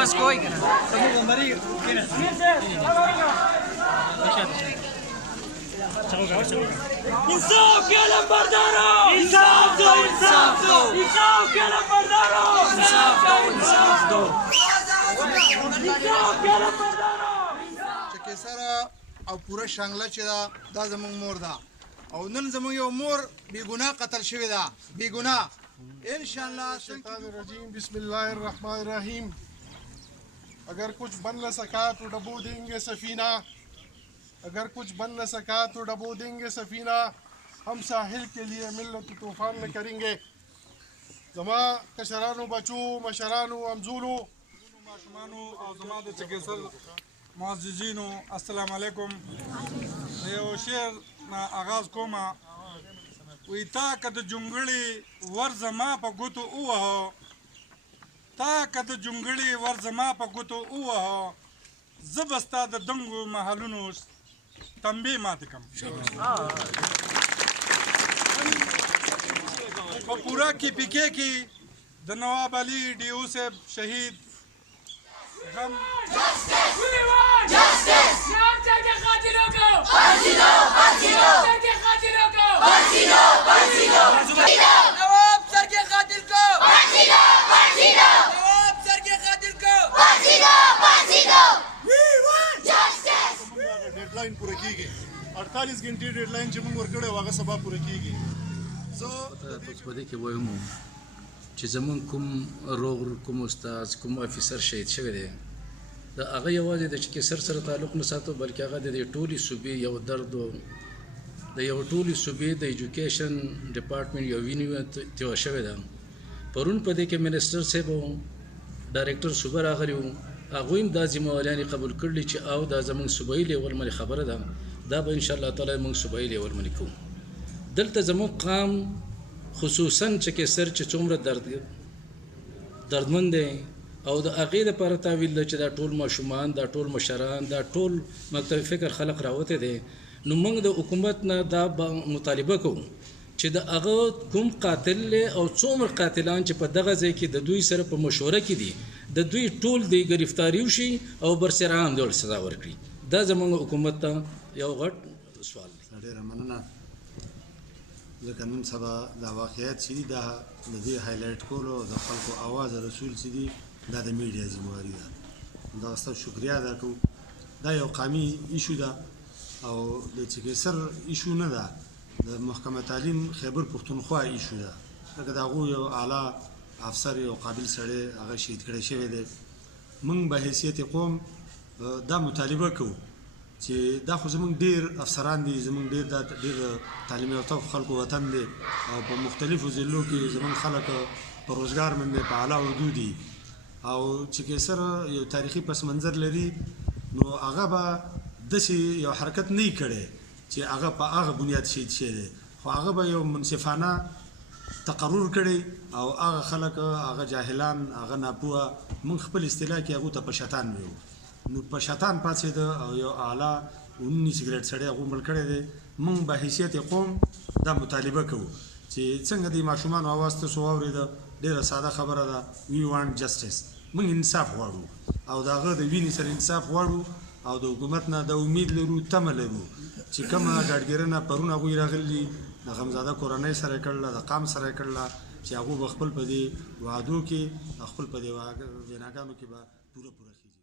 بس کوئی کنه تمو غمبري کنه انصاف يا لمبردارو انصاف دو انصاف دو انصاف يا لمبردارو انصاف دو انصاف دو انصاف يا لمبردارو چکیسره او پوره شانګله چې دا زمونږ مور ده او نن زمونږ یو مور بې ګناه قتل شوې ده بې ګناه انشاءاللہ شیطان الرجیم بسم اللہ الرحمن الرحیم اگر کچھ بن نہ سکا تو ڈبو دیں گے سفینہ اگر کچھ بن نہ سکا تو ڈبو دیں گے سفینہ ہم ساحل کے لیے ملت طوفان میں کریں گے زما کشرانو بچو مشرانو امزولو ماشومانو او زما د چکیسر معززینو السلام علیکم یو شعر نه آغاز کومه وی تا که د جونګړې ور زما په ګوتو ووهه تا که د جونګړې ور زما په ګوتو ووهه زه به ستا د دنګو محلونو تنبې ماتې کړم په پوره KPK کې د نواب علي ډیو صاحب شهید غم ډیډلاین پوره کیږي 48 غنټې ډیډلاین چې موږ ورکړی و هغه سبا پوره کیږي په دې کې وایم چې زمون کوم روغ کوم استاد کوم افیسر شهید شوی دی دا هغه یوازې د چکیسر سره تعلق نه ساتو بلکې هغه د ټولي صوبې یو درد د یو ټولي صوبې د ایجوکیشن ډپارټمنټ یو وینیو ته شوی ده پرون په دې کې منسٹر صاحب ډایرکټر صوبه راغلی و هغوی هم دا ذمهواريانې قبول کړلي چې او دا زموږ صوبایي لیول باندې خبره ده دا به انشاءالله تعالی موږ صوبایي لیول باندې کوو دلته زموږ قام خصوصا چکیسر چې څومره دردمند دی او د هغې دپاره تاویل ده چې دا ټول ماشومان دا ټول مشران دا ټول مکتب فکر خلق راوتی دی نو موږ د حکومت نه دا مطالبه کوو چې د هغه کوم قاتل دی او څومره قاتلان چې په دغه ځای کې د دوی سره په مشوره کې دي د دوی ټول د ګرفتاري وشي او برسره عام ډول سزا ورکړي دا زموږ حکومت ته یو غټ سوال دی ډېره مننه ځکه نن سبا دا واقعیت چې دي دا د دې هایلایټ کولو د خلکو اواز رسول چې دي دا د میډیا ذمهواري ده دا ستاسو شکریا ادا کوو دا یو قومي ایشو ده او د چکیسر ایشو نه ده د محکمه تعلیم خیبر پښتونخوا ایشو ده ځکه د هغو یو اعلی افسر یو قابل سړی هغه شهید کړی شوی دی موږ به حیثیت قوم دا مطالبه کوو چې دا خو زموږ ډېر افسران دي زموږ ډېر تعلیم یافته خلکو وطن دی او په مختلفو ضلعو کې زموږ خلک په روزګار باندې په اعلی اردو دي او چکیسر یو تاریخي پس منظر لري نو هغه به داسې یو حرکت نه وي کړی چې هغه په هغه بنیاد شهید شوی دی خو هغه به یو منصفانه تقرر کړی او هغه خلک هغه جاهلان هغه ناپوه موږ خپل اصطلاح کې هغو ته په شیطان ویو نو په شیطان پاڅېده او یو اعلی 19 سګرټ سړی هغو مړ کړی دی موږ به حیثیت قوم دا مطالبه کوو چې څنګه د ماشومانو اواز تاسو واورېده ډېره ساده خبره ده وی وانټ جسټس موږ انصاف غواړو او د هغه د وینې سره انصاف غواړو او د حکومت نه د امید لرو تمه لرو چې کومه ډاډګیرنه پرون هغوی راغلي د غمزاده کورنۍ سره یې کړله د قام سره یې کړله چې هغوی به خپل په دې وعدو کې خپل په دې ویناګانو کې به پوره خیږي